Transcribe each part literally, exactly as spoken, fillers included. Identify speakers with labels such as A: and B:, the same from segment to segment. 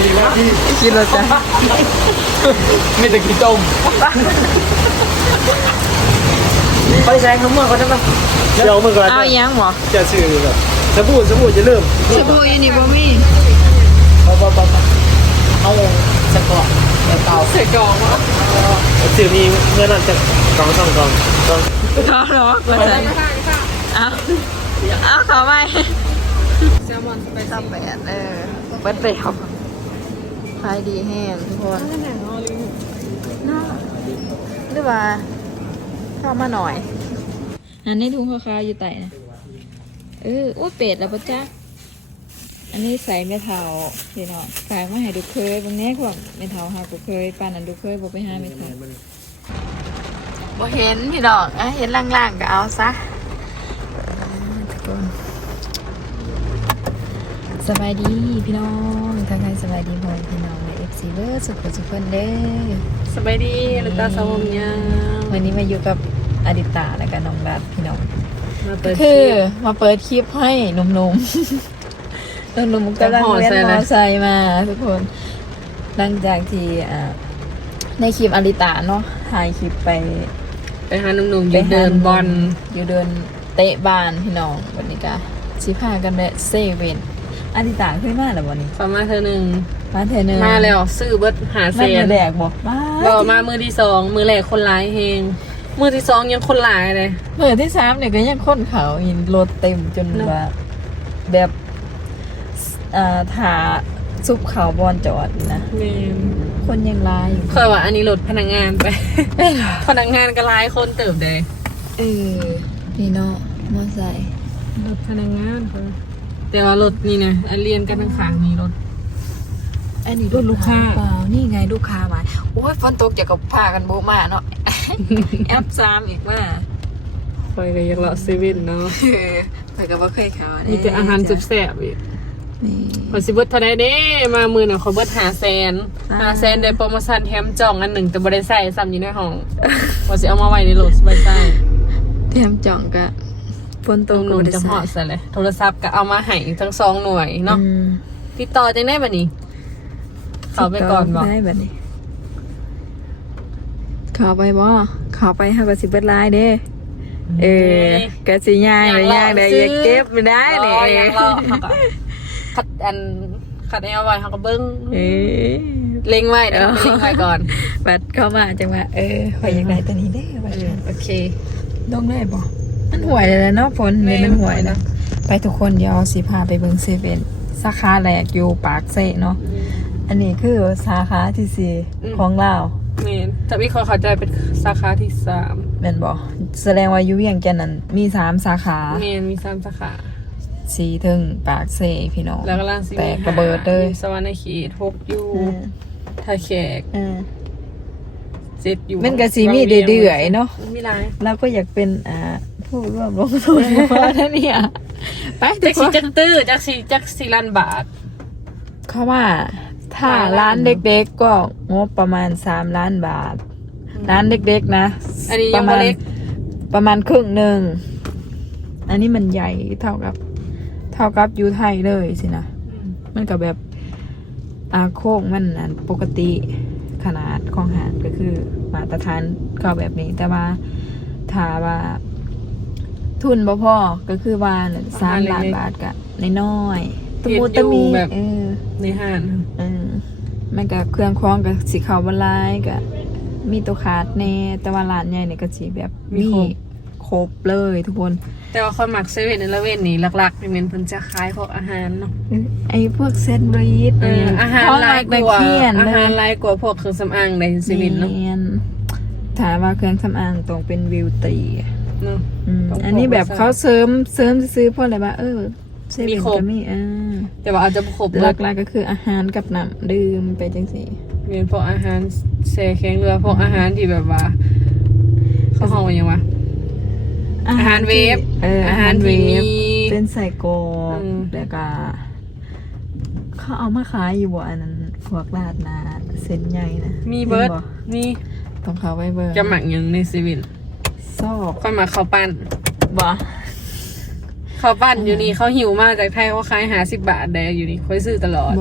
A: กินแล้วจ้ะ
B: ไม่แต่กินต้มไปแซงทั้งเมืองเขาจะมาเดี๋ยวเมืองก่อน
A: เอายังหรอ
B: จะชื่อแบบสบู่สบู่จะเริ่ม
A: สบู่ยันนี่บ่มี
B: เอาเอาเอาเอาสกอตเก่าใส่กองวะชื่อมีเมื่อนั้นจะกองสองกองกอง
A: ท้อหรอมาใส่เอาเอาขอไปแซลมอนไปซับแปดเออเปิดไปครับขายดีแห้งทุกคนน่าหรือว่าเข้ามาหน่อยอันนี้ทุ่งคาๆอยู่ไต่นะเอออุ้ยเป็ดแล้วปะจ๊ะอันนี้ใส่เมทัลพี่น้องฝากมาให้ดูเคยบางแง่กว่าเมทัลหากูเคยปานนั้นดูเคยบอกไปหาเมทัลบ่เห็นพี่น้องอ่ะเห็นล่างๆก็เอาซะทุกคนสบายดีพี่น้องทักทายสบายดีพ่อพี่น้องในเอฟซีเวอร์สุขสุขคนเด้อ
C: สบายดีแล้วก็สวมยัง
A: วันนี้มาอยู่กับอดิตาและก็น้องรัดพี่น้อง
C: มาเปิด
A: คือมาเปิดคลิปให้หนุ่มๆ หนุ่มๆกำลังเล่นมอไซค์มาทุกคนหลังจากที่อ่าในคลิปอดิตาเนาะถ่ายคลิปไป
C: ไปหาหนุ่มๆอยู่เดินบอล
A: อยู่เดินเตะบานพี่น้องวันนี้ก็สิพากันไปเซเว่นอดิตาขึ้นมาแล้ววันนี้
C: ประมาณเธอหนึ่ง
A: มาเทนึง
C: มาแล้วซื้อเบิดหาเซ
A: มาน แดกบอกมา
C: บอกมามือที่สองมือแรกคนร้ายเฮงมือที่สองยังคนร้ายเลย
A: เมื่อที่สามเนี่ยก็ยังค้นเขาอินรถเต็มจนว่าแบบอ่าถาซุปเขาบอลจอดนะ
C: แม่น
A: คนยังร้ายอยู่
C: เคยว่าอันนี้รถพนักงานไป พนักงานก็ร้ายคนเติบเลย
A: เออนี่เนาะมอไซค์
C: รถพนักงานคนแต่ว่ารถนี่นะอันเรียนกันทั้งขางนี่รถ
A: อันนี้
C: รถลูกค้า
A: เปล่านี่ไงลูกค้ามาโอ้ยฝนตกจะกับพากันโบมาเนาะ แอปซามอีกว่า
C: คอยก็อยากเลาะเซเว่นเนาะ
A: เออไปกับว่าเคยเขา
C: มีแต่อาหารแซ่บๆอีก
A: นี่
C: พอสิเบิร์ตเท่าไดเด้มามือน่ะเขาเบิร์ตหาแซน
A: อ่า
C: หาแซนได้โปรโมชั่นแถมจ่องอันหนึ่งแต่บ่ได้ใส่ซ้ำอยู่ในห้องพอสิเอามาไว้ในรถสบายใจ
A: แถมจ่องกะฝนต
C: ตร
A: ก
C: งนู้นจะเหาะซะเลยโทรศัพท์ก็เอามาให้ทั้งสองหน่วยเนาะ
A: อืม
C: ติดต่อจังได้บัดนี้เขาไปก่อนบ่
A: ได้แบบนี้เขาไปบ่เขาไปหากับสิบเบิดลายเด้เออกะสิย่างเลยย่างเด้อย่าเก็บไม่ได้
C: เล
A: เลย
C: ยรอเขาก็คัดอันคัดเอาไว้เขาก็เบิ้ง
A: เอ๊ะ
C: เล็งไว้เดี๋ยวเล็งไว้ก่อน
A: บัดเข้ามาจังว่าเออข่อยอยากได้ตัวนี้เด้อบัด
C: โอเค
A: ลงได้บ่มันห่วยเลยนะเนาะฝนเลยมันห่วยนะไปทุกคนเดี๋ยวสิพาไปเบิ่งเซเว่นสาขาแรกอยู่ปากเซเนาะอันนี้คือสาขาที่สี่ของเราว
C: เมนแต่พี่เขาเข้าใจเป็นสาขาที่สาม
A: แม่นบ่แสดงว่าอยู่เวียงจันทน์นั้นมีสามสาขา
C: เมนมีสามสาขา
A: สีถึงปากเซพี่น้อง
C: แล้วก็ล่างสี
A: แตกระเบิดเลย
C: สวรรค์ในเขตหกอยู่
A: อืม
C: ท่าแขก
A: อืม
C: เจ็ดอยู่
A: มันก็สิมีเดือยๆเนาะ
C: มีหลาย
A: เราก็อยากเป็นอ่าผู้ร่วมลงทุนเพราะนั่นเนี่ยไปทุ
C: จั
A: ก
C: ก
A: ค
C: สี
A: น
C: จักตื้อจักสีจักสีล้านบาท
A: เขาว่าถ้า
C: ล้าน
A: ร้านเด็กๆก็งบประมาณสามล้านบาท ร้านเด็กๆนะ
C: อันนี้
A: ป
C: ยั
A: ระ
C: ง
A: มา
C: บ่
A: ณ
C: เล็ก
A: ประมาณครึ่งหนึ่งอันนี้มันใหญ่เท่ากับ เท่ากับยูไทยเลยสินะมันก็แบบอาโค้งมันอันปกติขนาดของหาดก็คือมาตรฐานก็แบบนี้ แต่ว่าถ้าว่า ทุนบ่พอก็คือว่าสามล้านบาทกะน้อยๆตะมูตะมีเออ
C: ในห้าง
A: เออมันก็เครื่องคล้องกับสีขาวบลายก็มีตัวขาดแน่แต่ว่าร้านใหญ่เนี่ยก็สีแบบมีครบเลยทุกคน
C: แต่ว่าคนหมักเซเว่นในละเว่นนี่หลักๆนี่เป็นเพิ่นจะขายพวกอาหารเนาะ
A: ไอ้พวกเซนบรีด
C: เอออาหารหลายกว่า
A: เขียน
C: อา
A: เล
C: หาร
A: ย
C: หลายกว่าพวกเครื่องสำอางในเซเว่นเนาะ
A: ยถามว่าเครื่องสำอางตรงเป็นวิวตี
C: เนาะ
A: อืม
C: ต้องบอก
A: อันนี้แบบ
C: ว่า
A: เขาเสริมเสริมซื้อเพราะอะไรบ้าเออเซ
C: มี
A: เว่น
C: ครบ
A: ก็มีอ่า
C: แต่ว่าอาจจะบ่ครบ
A: ห
C: หลั
A: ลั
C: ก
A: กๆก็คืออาหารกับน้ำดื่มไปจังสิ
C: มีพวกอาหารแช่แข็งเรือพวกอาหารที่แบบว่าเขาห้องว่าหยังวะ อาหารเวฟ
A: เอออา
C: อา
A: หา
C: หาร ร
A: เว
C: ที่
A: ฟ
C: มี
A: เป็นใส่กรอก
C: อืม
A: แล้วก็เขาเอามาขายอยู่บ่อันนั้นพวกราดหนาเส้นใหญ่นะ
C: มีเบิร์ด
A: ห็นบ่
C: นี่
A: ต้องเขาไว้เบิร์ด
C: จะหมักหยังในเซเว่น
A: ซอก
C: ค่อยหมักข้าวปั้น
A: บ่
C: ข้าวปั้นอยู่นี่เขาหิวมากจากไทยเขาขายหาสิบบาทได้อยู่นี่ค่อยซื้อตลอด
A: บ่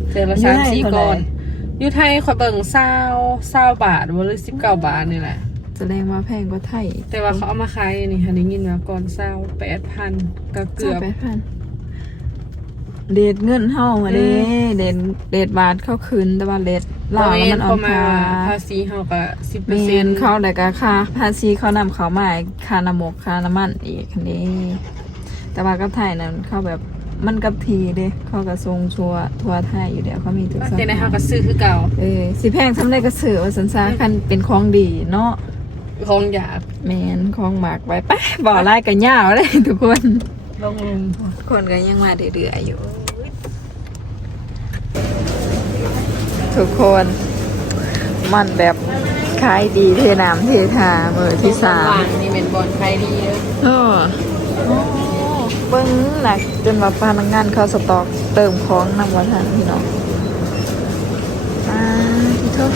C: เจอละสามสี่ก้อนอยู่ไทยขอเบิ่งเศร้าเศร้าบาทบ่หรือสิบเก้าบาทนี่แหละ
A: แสดงว่าแพงกว่าไทย
C: แต่ว่าเขาเอามาขายนี่ค่ะได้ยินว่าก่อนเศร้าแปดพันก็เกือบ
A: แปดพันเดทเงินเท่ามาเด้เดทเดทบาทเข้าคืนแต่ว่าเดทลาวมันเอาค่า
C: ภาษีเฮาก็สิบเป
A: เม
C: อร์เซ็นต์
A: นเข้าแต่ก็ค่าภาษีเขานำเขามาค่าน้ำมกค่าน้ำมันอีกคันนี้แต่ว่ากับไทยนั้นเขาแบบมันกับทีเด้เขาก็ทรงชัวทัวไทยอยู่เดี๋ยวเขามีทุกสาขา
C: แต่ในเฮาก็ซื้อคือเก่า
A: เออสิแพงทำได้ก็ซื้อว่าสันซาคันเป็นของดีเนาะ
C: ของหยาบ
A: แมนของหมากไว้ไปบ่อไล่กันยาวเลยทุกคน
C: ลงลง
A: คนก็ยังมาเดือดๆอยู่ทุกคนมันแบบขายดีเทน้ำเททามือที่สาม
C: นี่เป็นบอลขายดีเลย
A: เออเบิ้งหนักจนว่าพนักงานเขาสต็อกเติมของนำวันทันพี่น้องอ่าพี่ทุก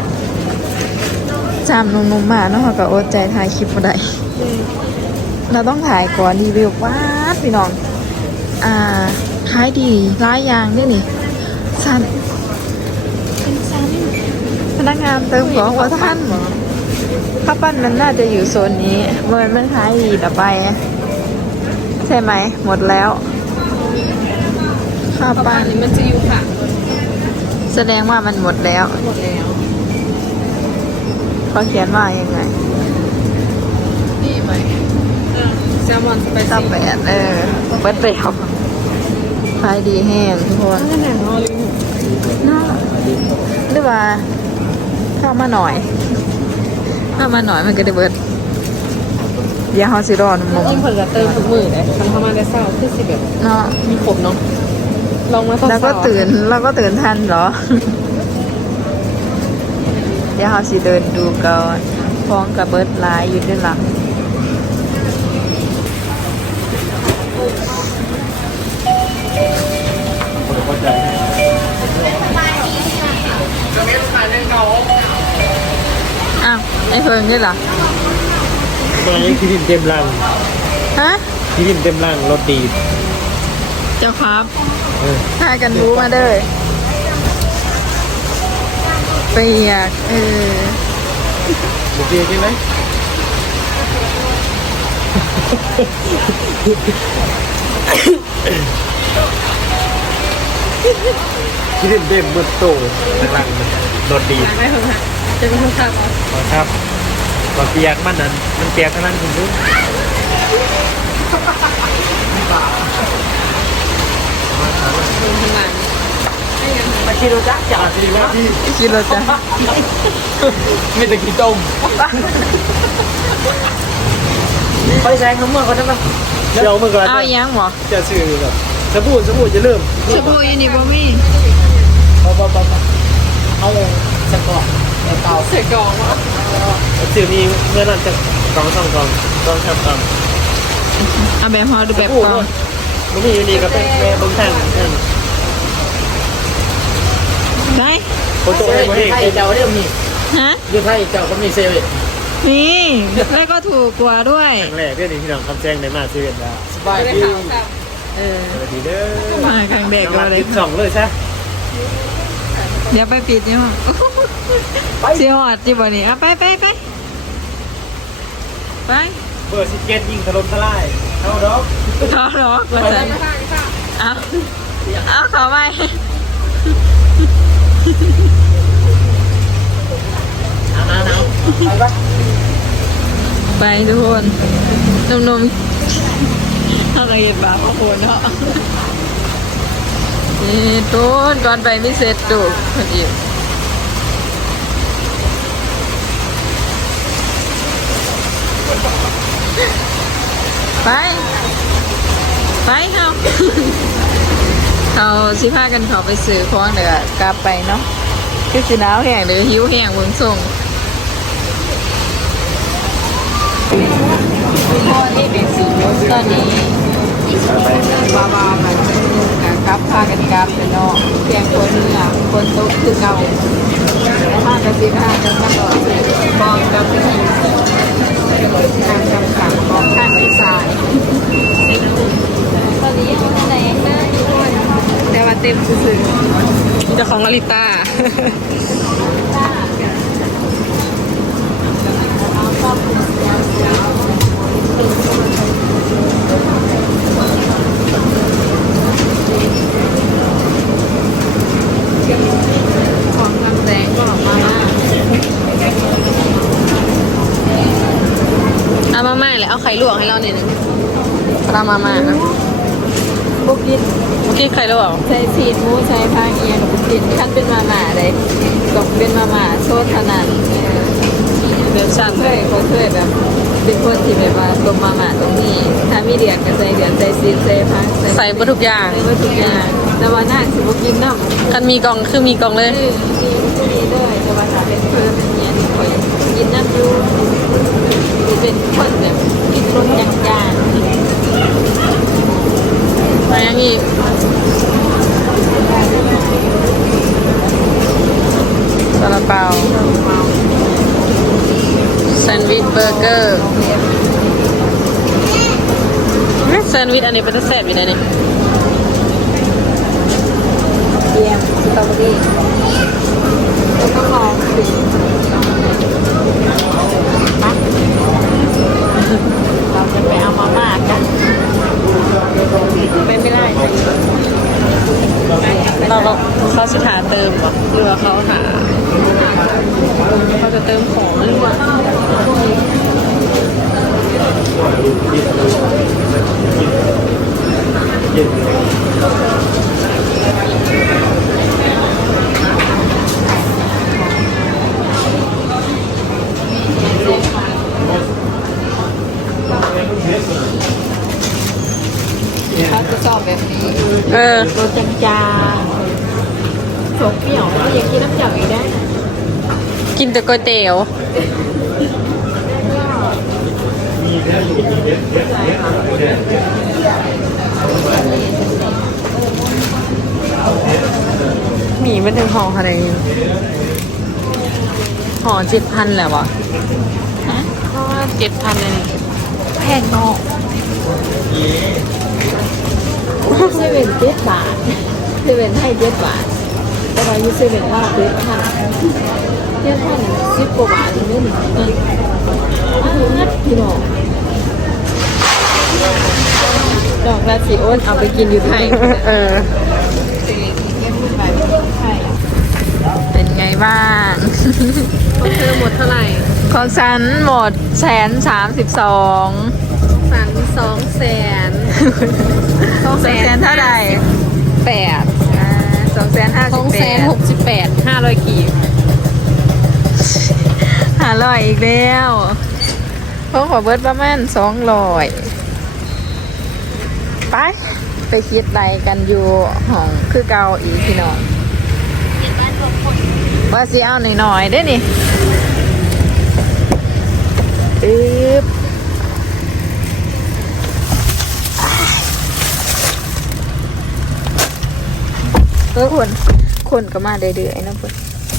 A: จำนุ่มๆมาเนาะเขาก็อดใจถ่ายคลิปมาได้เราต้องถ่ายก่อนรีวิวว้าพี่น้องอ่าขายดีร้ายยางนี่นี่สั้นเป็นสั้นพนักงานเติมของว่าท่านข้าวปั้นนั้นน่าจะอยู่โซนนี้เมื่อมันขายดีต่อไปใช่ไหมหมดแล้วข้าวปั้น
C: นี้มันจะอยู่ค่ะ
A: แสดงว่ามันหมดแล้ว
C: หมดแล้ว
A: เขาเขียนว่ายังไง
C: นี่ไหมแซลมอนสไปซี่
A: ตับแปดเออเปิดไปครับขายดีแห้งทุกคนน่าหรือว่าเข้ามาหน่อยเข้ามาหน่อยมันก็ได้เบิดเดี๋ยวเขาสิรอนุ่ม
C: ๆยิ่งเพิ่งจะเติมทุกมื้อเลยทำเข้ามาได้เศร้าคือสิแบบ
A: เนาะ
C: มีครบเนาะลองมา
A: แล้วก็ตื่นแล้วก็ตื่นทันเหรอเดี๋ยวเขาสิเดินดูก่อนฟ้องกับเบิร์ดไลน์อยู่ด้านหลังอ้าวไอ้เพิ่งนี่เหรอ
B: มาที่ดินเต็มรัง
A: ฮะ
B: ที่ดินเต็มรังรถดี
A: เจ้าครับถ่ายกันรู้มาเด้อเปียกเออ
B: เปียกใช่ไหมที่ดินเต็มมืดโตเต็มรังรถดี
C: ไม่ถูกค่ะจะเป็นทุกครั้งเหรอ
B: ครับว่าเปียกมันนั้นมันเปียกทั้งนั้นคุณดูมาคิโลจ้าจ่าสิแล้วพี่
A: คิโลจ้า
B: ไม่แต่กินต้มไปแซงน้ำมันก่อนได้ไหมเดี๋ยวมือก่อน
A: เอายังหรอ
B: จะซื้อแบบสบู่สบู่จะเริ่ม
A: สบู่ยันนี่บ่มี
B: เอาเอาเอาเอาสกอตเก่า
C: เสกกองวะ
B: ซื้อมีเมื่อนั้นจะกองสองกองกองแคบกอง
A: เอาแบบพอดูแบบกอง
B: มันมีอยู่นี่ก็เป็นแม่บนแท่ง
A: ได้
B: โอ้โหไทยเจ้าเรื่องนี้
A: ฮะ
B: อยู่ไทยเจ้าก็มีเซเว่น
A: นี่แล้วก็ถูกกว่าด้วย
B: ครั้งแรกเพื่อนที่น้องคำแจ้งในมาเซเว่นได้สบายดี
A: เออ
B: ดีเด้อ
A: มาครั้งเด็ก
B: เลยสองเลยใช่
A: เดี๋ยวไปปิดนี่มั้งเสียหอดจีบวันนี้อ่ะไปไปไปไป
B: เบอร์สิบเจ็ดยิงถล่มทลายเอาดอก
A: เอาดอกมาสั่นเอาเอาขอไป
B: เอาหนาวหนาวไปปะ
A: ไปทุกคนนมๆถ้าเราเห็นบาปก็ควรเนาะนี่ต้นก่อนไปไม่เสร็จดูคนอีกไปไปเขาเขาสิพากันเขาไปซื้อของเดี๋ยวกลับไปเนาะคือสิหนาวแห้งหรือหิวแห้งเมืองส่งตอนนี้บาบามันกลับพากันกลับไปเนาะแกงคนเนื้อคนโต๊ะคือเก่าพากันสิพากันมาต่อมองกับที่ทางจำกัดมองข้างที่ซ้ายตอนนี้ยังไม่ได้แต่ว่าเต็มซื่อลิต้าของทำแสงก็ออกมาเอามาม่าเลยเอาไข่ลวกให้เราเนี่ยนึงเรามาม่านะ
C: บุกิน
A: เมื่อกี้ไข่ลวก
C: ใช้ซีนหมูใช้ผ้าเอียงบุกินขั้นเป็นมาม่าเลยต้องเป็นมาม่าโซดเท่านั้น
A: เดือดสั่น
C: เคยเขาเคยแบบเป็นคนที่แบบว่าต้มมาม่าตรงนี้ถ้ามีเดือดก็ใส่เดือดใส่ซีนใส่ผ้า
A: ใส่บทุกอย่าง
C: ใส่ไว้ทุกอย่างแต่ว่าน่าสิบุกินน้ำ
A: กันมีกล่องคือมีกล่องเลย
C: มีมีด้วยแต่ว่าถ้าเป็นเพื่อนเป็นเนี้ยนี่คอยกินน้ำยูที่เป็นคนแบบกินรสอย่างจาน
A: มายังอีกซาลาเปาแซนด์วิชเบอร์เกอร์แซนด์วิชอันนี้เป็นแซ่บอยู่นะนี่
C: เบียร์สตรอเบอรี่แล้วก็มองสีเราจะไปเอามาม่ากันไม่ไม่ได้
A: เราเราเขาจะหาเติมป่ะหรือว่าเขาหาเขาจะเติมของหรือว่า
C: เขาจะชอบแบบนี้
A: เออ
C: รสจางๆสมเปรี้ยวก็ยังกินน้ำจับอีกได้
A: กินแต่ก๋วยเตี๋ยวหมีมันถึงห่อขนาดนี้ห่อเจ็ดพันแหละวะเพราะว่าเจ็ดพันเลยนี่แพงเนาะ
C: เซเว่นเจ็ดบาทเซเว่นให้เจ็ดบาทแต่ว่ายูเซเว่นว่าเจ็ดพันเจ็ดพันสิบกว่าบาทเลยนี่อ้าวพี่น้องดอกราศีอ้นเอาไปกินอยู่ไทย
A: เออ เป็นไงบ้าง
C: ของเธอหมดเท่าไหร่
A: ของฉันหมดแสนสามสิบสอง
C: สันสองแสน
A: สองแสนเท่าไหร่
C: แปด
A: สองแสนห้า
C: ส
A: สิ
C: อบ ง
A: แป
C: แสน
A: ด
C: หกสิบแปดห้าร้อยกีบ
A: หาร้อยอีกแล้วเพราะขอเบิร์ดประมาณสองร้อยไป ไปคิดไรกันอยู่ห้องคือเก่าอีกพี่น้องว่าสิเอาหน่อยๆได้นี่อึ๊บเออคนคนก็มาเดือยๆนะเพื่อน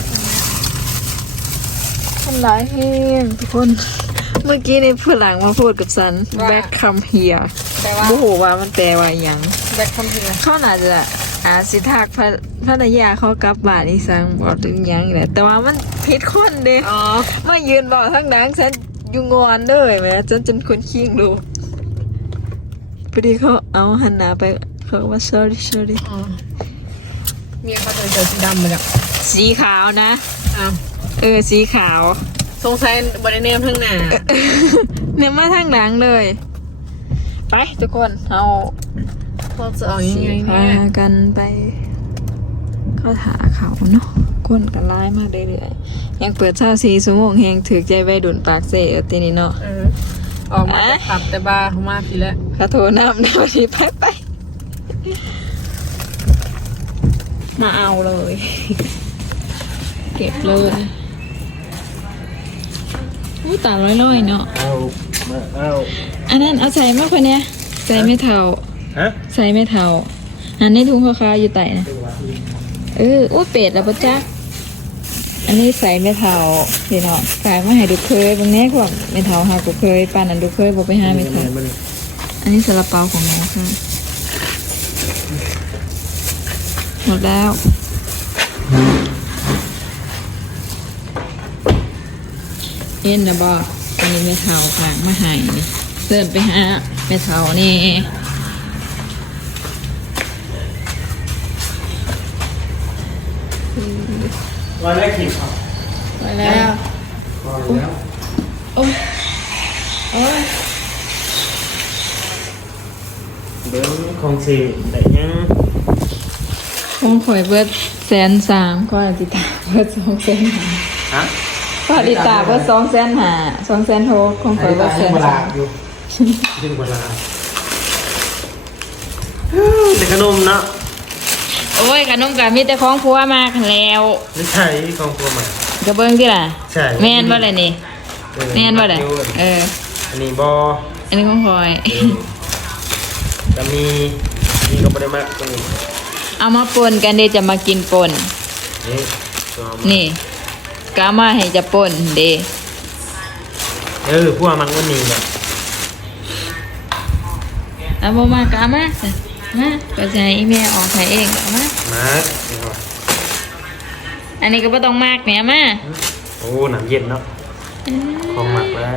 A: ทำร้ายแห้งทุกคน เมื่อกี้ในฝรั่งมาพูดกับฉัน back come here
C: แปลว่า
A: โอ้โหว่ามันแปลว่าอหย่าง
C: แบ็คคอมพิวเตอร์
A: เขาน่าจะอาสิทักพระภรรยาเขากลับบ้านอีสังบอกถึงหยังนี่แหละแต่ว่ามันผิดคนเด้
C: อ๋อ
A: มายืนบอกทั้งดังฉันอยู่งอนเลยแหม่ฉันจนคนขี้งดูพอดีเขาเอาหันหน้าไปเขาว่า sorry sorry
C: อ๋อเมียเขาจะเจอสีดำมาจาก
A: สีขาวนะ
C: อ้าว
A: เออสีขาว
C: สงสัยบริเนมทั้งหน้า
A: เนี่ยมาทางหลังเลย ไปทุกคนเอา
C: เราจะเอายังไง
A: พา
C: เนี่ย
A: กันไป เข้าถาเขาเนาะคนกันร้ายมากเรื่อยๆยังเปิดเช้าสีสมงแหงถือใจใบดุนปากเสียตีนี่เนาะ
C: เออออกมาจะขับแต่บาร์เขามาพี่แล้ว
A: ขอโทษน้ำน้ำทีไปไปมาเอาเลย เก็บเลยอู้ตาลอยๆเนาะ
B: เอามาเอา
A: อันนั้นเอาใส่มากกว่านี้ใส่ไม่เท่า
B: ฮะ
A: ใส่ไม่เท่าอันนี้ถุงคาๆอยู่ไต่นะเอออู้เป็ดแล้วปะจ๊ะอันนี้ใส่ไม่เท่าพี่เนาะขายมาให้ดูเคยบางแน่กว่าไม่เท่าหากูเคยปานนั้นดูเคยบอกไปหาไม่เท่าอันนี้ซาลาเปาของน้องค่ะหมดแล้วเห็นนะบ่อันนี้แม่เฒ่าฝากมาให้นี่เดินไปหาแม่เฒ่านี่
B: วันแรกขีดครับ
A: ไปแล้ว
B: พอแล้ว
A: โอ้ยโอ้ย
B: เบิ้งของสีแต่ยัง
A: คงข่อยเบิดแสนสามก็ติตาเบิดสองแสนหา
B: ฮะ
A: ก็ติตาเบิดสองแสนหาสองแสนหกคงข่อยเบิดแสนสาม
B: อยู่ยิ่งกว่าลาแต่ขนมเนาะ
A: โอ้ยขนมกับมีแต่ของผัวมากแล้ว
B: ไม่ใช่ของครัวใหม่
A: กระเบื้องที่ล่ะ
B: ใช่
A: แม่นบ่เลยนี่แม่นบ่เลยเออ
B: อันนี้บอ
A: อันนี้ของข่อย
B: จะมีนี่ก็ไม่ได้มากตัวนี้
A: เอามาปนกันเดจะมากินปน
B: นี่ตัว
A: นี่ก็เอามาให้จะปนเด
B: เออพวกมันก็นี่แบบ
A: เอาบ่มาก็เอามามาก็จะให้แม่ออกให้เองเอามา
B: มานี่ก่อน
A: อันนี้ก็บ่ต้องมากแหม่มา
B: โอ้หนังเย็นเนาะของหมักแล้ว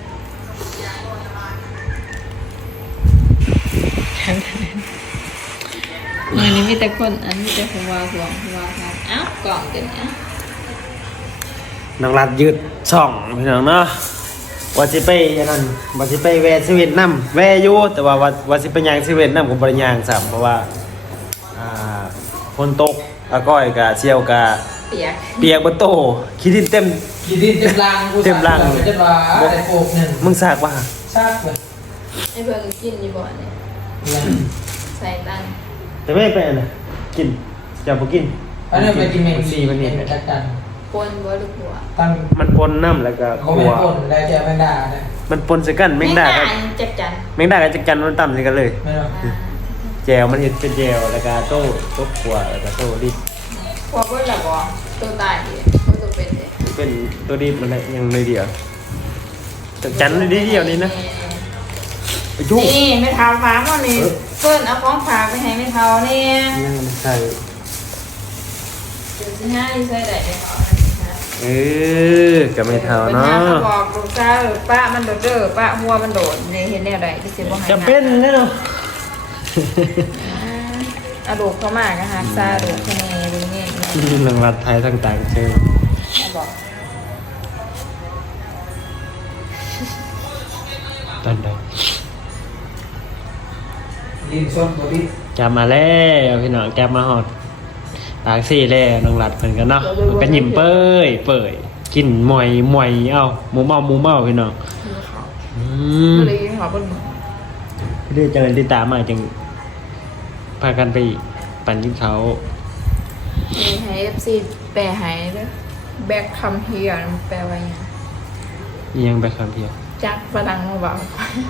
A: อันนี้มีแต่คนอันนี้มีแต่หัวหัวหัวครับเอ้ากล่องเต็มเอ้า
B: น้องรัดยืดช่องพี่น้องเนาะว่าสิไปอันนั้นว่าสิไปแวะชีวิตน้ำแวะอยู่แต่ว่าว่าว่าสิไปยางชีวิตน้ำผมบริยางสามเพราะว่าอ่าฝนตกอาก้อยกะเชี่ยวกะ
A: เปียก
B: เปียกบนโตขี้ดินเต็ม
D: ขีดินเต็มรังกู
B: เต็มรัง
D: จะว่าแต่โปกหนึ่ง
B: มึงสากว่า
D: ซากเลย
A: ไอ้เพิ่งกินอยู่บ่เนี่ยใส่ตัน
B: แต่ไม่ไปนะกินอย่าบ่กิน
D: อันนี้ไปกินเมง
B: ซีมันนี่
D: จัดการ
A: ปนบ่ลูกหัว
D: ตั้ง
B: มันปนน้ำแล้วก็
D: เขา
B: ขั
D: ไม่
B: ว
D: ปนได้จะไม่ด่านะ
B: มันปนใส่กันแมงดากับ
A: จักจัน
B: แมงดากับจักจันมันต่ำใส่กันเลย
D: ไม่หรอก
B: แจวมันเห็ดเป็นแจวแล้วก็โต้โต้ขัวแล้วก็โต้ดิบ
A: พอเบิ่นละบ่ตัวตายดิบ่ตัวเป็นดิ
B: เป็นตัวดิบมันแหละยังเลยเดียวจักจันเลยเดียวนี่นะไปยุ่ง
A: นี่ไม่ทาฟ้าบ่นี่เพิ่นเอาของฝากไปให้แม่เฒ่านี่
B: ยังไม่ใช่
A: เดี๋ยวสิหาอีใส่ได้เด้อ
B: เออกับไม่เท่าเนาะ
A: บอกลูกสาวป้ามันโดดเด้อป้าหัวมันโดดนี่เห็นแนวใดที่สิบ่ให้
B: จะเป็นแน่เนาะ
A: อ่ะลูกเข้ามาก็หาซาลูกคะแนนดูนี่แม่
B: หลังรัฐไทยต่างๆเชิญ
A: บอก
B: ตอนใด
D: ดินส้มตัวนี้
B: จำมาแล้วพี่น้องแกมาหอดปากซี่แล้วน้องรัดเพิ่นกันเนาะมันก็ยิ้มเป้ยเป้ยกินหมอยหมอยเอ้าหมูเมาหมูเมาพี่น้องอืม
A: ก็เลยขอเพิ่น
B: เรื่องจังเลยที่ตามมาจังพากันไปปั่นยิ้มเขา
A: มีให้ เอฟ ซี แปลให้เด้อ back come here มันแปลว่าหยัง
B: เอียงไปคำเพียง
A: จักฝรั่งมาบอก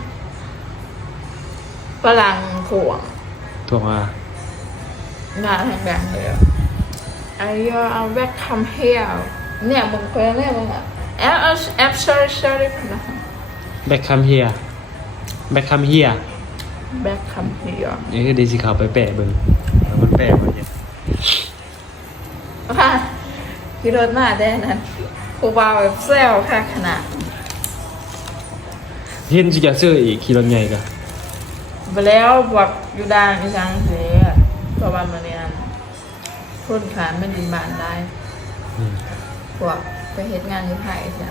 A: ฝรั่งขวง
B: ถูกว่า
A: หน้าทางแบงเลยอ่ะ Are you are back come here เนี่ยมึงแปลเนี่ยมึงอ่ะ I'm I'm sorry sorry นะ
B: แบคคัมเฮียแบคคัมเฮีย
A: back come here
B: นี่คือดีสิเขาไปแปะเบิ่งเอามันแปะมันเนี่ย
A: ว่าขี่รถมาได้นั้นครูบาแบบแซวค่ะขนาด
B: เห็นสิจะซื้ออีกขี่รถใหญ่ก็
A: ไปแล้วบอกอยู่ด้านอีสังเสียเพราะว่ามันเนี่ยคนขานไม่ดีบานได้
B: อืม
A: พวกไปเฮ็ดงานที่ไทยจ้ะ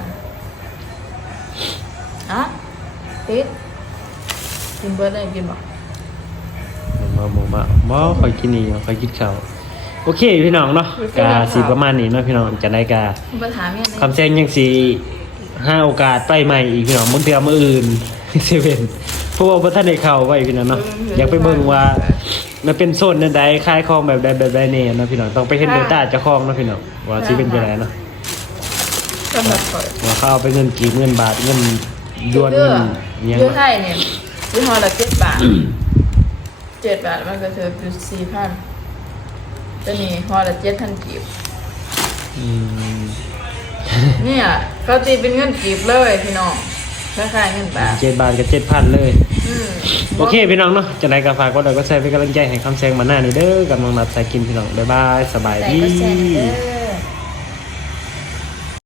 A: อ่ะติดกินเบิร์ดได้กินบอก
B: มาหมูมาบ่คอยกินนี่คอยกินข้าวโอเคพี่น้องเนาะกาสีประมาณนี้เนาะพี่น้องจะได้กา
A: คุณปัญหาเนี่ย
B: คำแซงยังสีห้าโอกาสไปใหม่อีกพี่น้องบางเทื่อมื้ออื่น เซเว่นเพราะว่าบ่ทันได้เข้าไว้พี่น้องเนาะอยากไปเบิ่งว่ามันเป็นโซนใดๆคล้ายคลองแบบใดแบบใดแน่เนาะพี่น้องต้องไปเห็นด้วยตาเจ้าของเนาะพี่น้องว่าสิเป็นจังไดเนาะ
A: ก็แบบเปิด
B: ว่าเขาเอาไปเงินกี่เงินบาทเงินยวน
A: เย
B: เงิ
A: อะ
B: นอิหยัง
A: เยอะไทยเนี่ยยี่ห้อละเจ็ดบาทเจ็ดบาทมันก็เธอคือสี่พันจะนี่ห่อละเจ็ดพันกีบ
B: อืม
A: เนี่ยเขาตีเป็นเงินกีบเลยพี่น้องคล้ายๆเงินบาท
B: เจ็ดบาทกับเจ็ดพันเลย
A: อืม
B: โอเคพี่น้องเนาะจะไหนก็ฝากกดไลค์กดแชร์เป็นกำลังใจให้คำแซงมาหน้านี่เด้อกับน้องนัดสายกินพี่น้องบ๊ายบายสบาย
A: แต่
B: ดี
A: ก็แชร์เด้อ